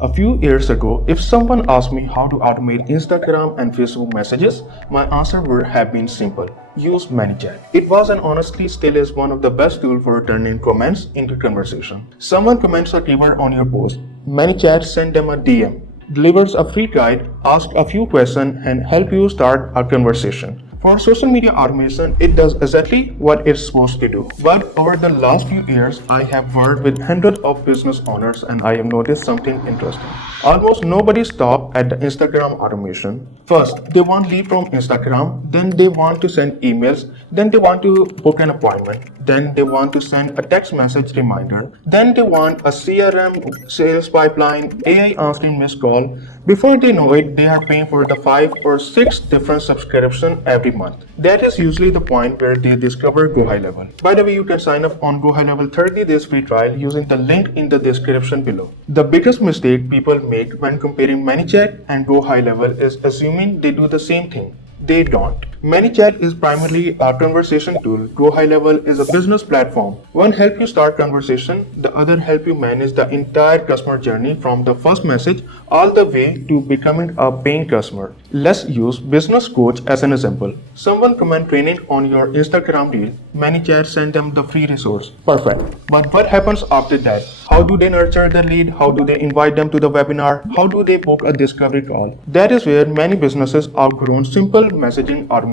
A few years ago, if someone asked me how to automate Instagram and Facebook messages, my answer would have been simple. Use ManyChat. It was and honestly still is one of the best tools for turning comments into conversation. Someone comments a keyword on your post. ManyChat send them a DM, delivers a free guide, asks a few questions, and help you start a conversation. For social media automation, it does exactly what it's supposed to do. But over the last few years, I have worked with hundreds of business owners and I have noticed something interesting. Almost nobody stops at the Instagram automation. First, they want lead from Instagram, then they want to send emails, then they want to book an appointment, then they want to send a text message reminder, then they want a CRM sales pipeline, AI answering missed call. Before they know it, they are paying for the 5 or 6 different subscriptions every month. That is usually the point where they discover GoHighLevel. By the way, you can sign up on GoHighLevel 30 days free trial using the link in the description below. The biggest mistake people make when comparing ManyChat and GoHighLevel is assuming they do the same thing. They don't. ManyChat is primarily a conversation tool. GoHighLevel is a business platform. One helps you start conversation, the other helps you manage the entire customer journey from the first message all the way to becoming a paying customer. Let's use business coach as an example. Someone comment training on your Instagram reel. ManyChat send them the free resource. Perfect. But what happens after that? How do they nurture the lead? How do they invite them to the webinar? How do they book a discovery call? That is where many businesses outgrown simple messaging automation.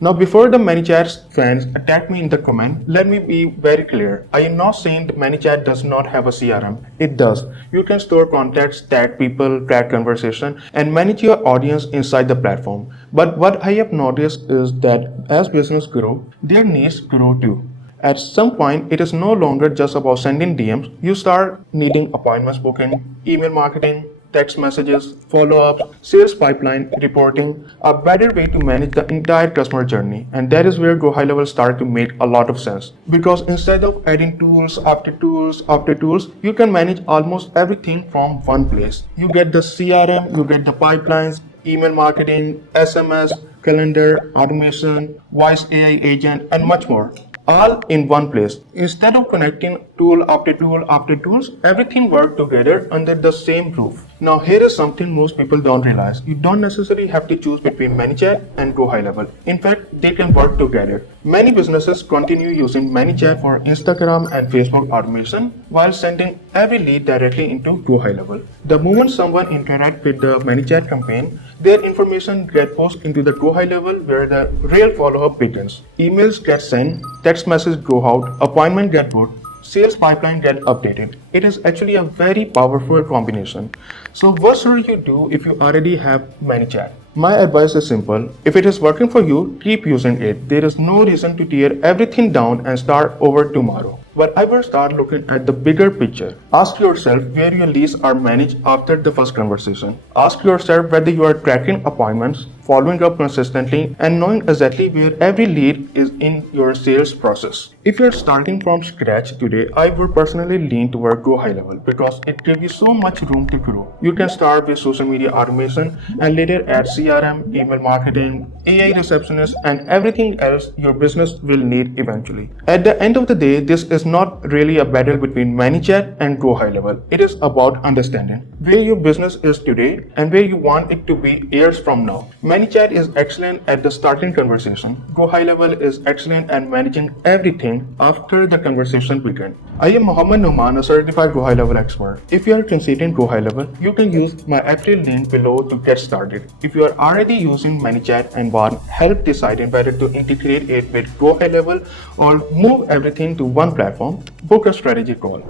Now, before the ManyChat fans attack me in the comment, let me be very clear. I am not saying that ManyChat does not have a CRM. It does. You can store contacts, tag people, track conversation, and manage your audience inside the platform. But what I have noticed is that as business grow, their needs grow too. At some point, it is no longer just about sending DMs. You start needing appointments booking, email marketing, text messages, follow-ups, sales pipeline, reporting, a better way to manage the entire customer journey. And that is where GoHighLevel started to make a lot of sense. Because instead of adding tools after tools after tools, you can manage almost everything from one place. You get the CRM, you get the pipelines, email marketing, SMS, calendar, automation, voice AI agent, and much more, all in one place. Instead of connecting tool after tool after tools, everything works together under the same roof. Now here is something most people don't realize. You don't necessarily have to choose between ManyChat and GoHighLevel. In fact, they can work together. Many businesses continue using ManyChat for Instagram and Facebook automation while sending every lead directly into GoHighLevel. The moment someone interacts with the ManyChat campaign, their information gets posted into the GoHighLevel where the real follow-up begins. Emails get sent, text messages go out, appointment get booked, sales pipeline get updated. It is actually a very powerful combination. So what should you do if you already have ManyChat? My advice is simple. If it is working for you, keep using it. There is no reason to tear everything down and start over tomorrow. But I will start looking at the bigger picture. Ask yourself where your leads are managed after the first conversation. Ask yourself whether you are tracking appointments, following up consistently, and knowing exactly where every lead is in your sales process. If you're starting from scratch today, I would personally lean toward GoHighLevel because it gives you so much room to grow. You can start with social media automation and later add CRM, email marketing, AI receptionist, and everything else your business will need eventually. At the end of the day, this is not really a battle between ManyChat and GoHighLevel. It is about understanding where your business is today and where you want it to be years from now. ManyChat is excellent at the starting conversation. GoHighLevel is excellent at managing everything after the conversation begins. I am Mohammed Numan, a certified GoHighLevel expert. If you are considering GoHighLevel, you can use my affiliate link below to get started. If you are already using ManyChat and want help deciding whether to integrate it with GoHighLevel or move everything to one platform, book a strategy call.